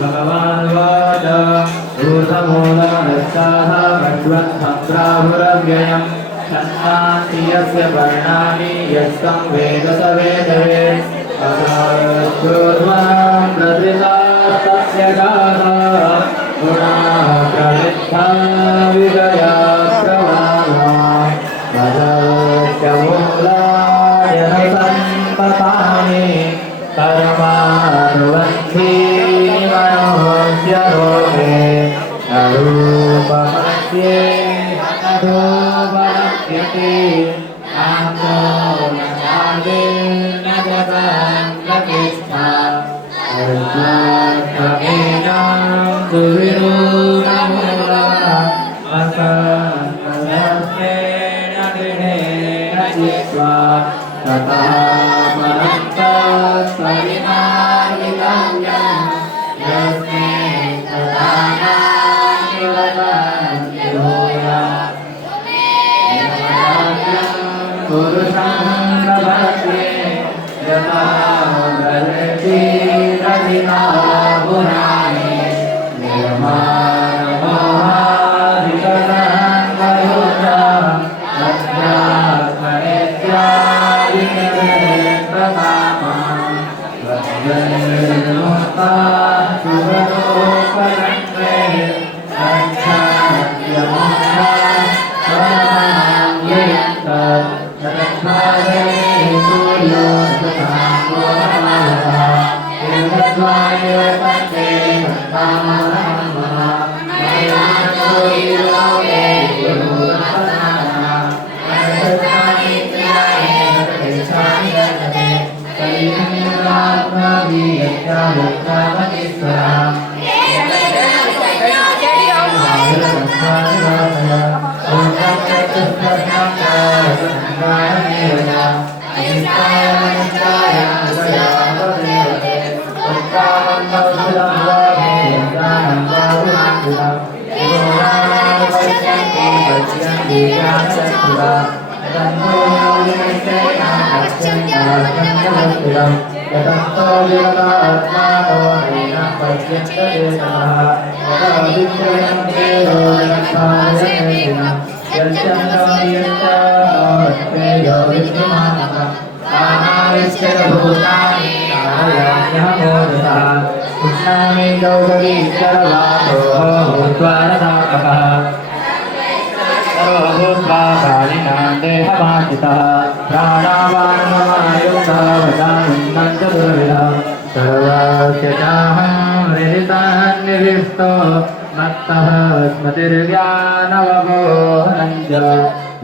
भगवान् वाच भगवन्भद्राभुरव्ययम् छन्दांसि यस्य वर्णानि यस्तं वेद स वेदवेत् पूर्वं प्रथितास्तस्य गाथा गुणाः प्रवृद्धा विजया प्रवाहा भजत्यमूलाय सम्पतानि कर्मानुबन्धीनि मनोस्य लोके अरूपमस्ये अधोपलप्यते आन्तो न चार्देन जगन्प्रतिष्ठा अर्जुनमेनां दुर्विनूनमूला असङ्गदर्शेन दृढेन चित्वा तथा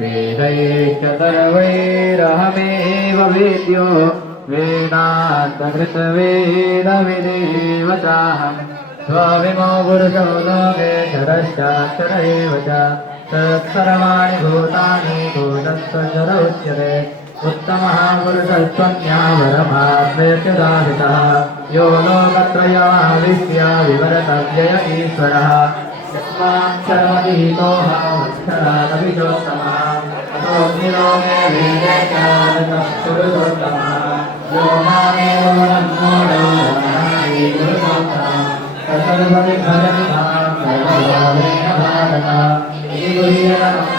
वेदैश्चतर्वैरहमेव वेद्यो वेदान्तकृतवेदविदेव चाहम् स्वविमो पुरुषो लोके शरश्चाक्षर एव च तत्सर्वाणि भूतानि भूतत्वचर उच्यते उत्तमः पुरुषस्त्वन्यावरमात्मयत्युदाहृतः यो लोकत्रयमाविश्य विवरतव्यय ईश्वरः यस्मात् सर्वविहितोऽहमक्षरादभिषोत्तमः अतोऽग्निलो मे वेदे च पुरुषोत्तमः यो मामेव नन्मोढो नमामि पुरुषोत्तमः सर्वविघ्नविघ्नः सर्वभावेन भारतः इति गुह्यतमः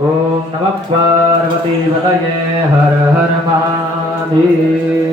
ओम नमः पार्वती पतये हर हर महादेव।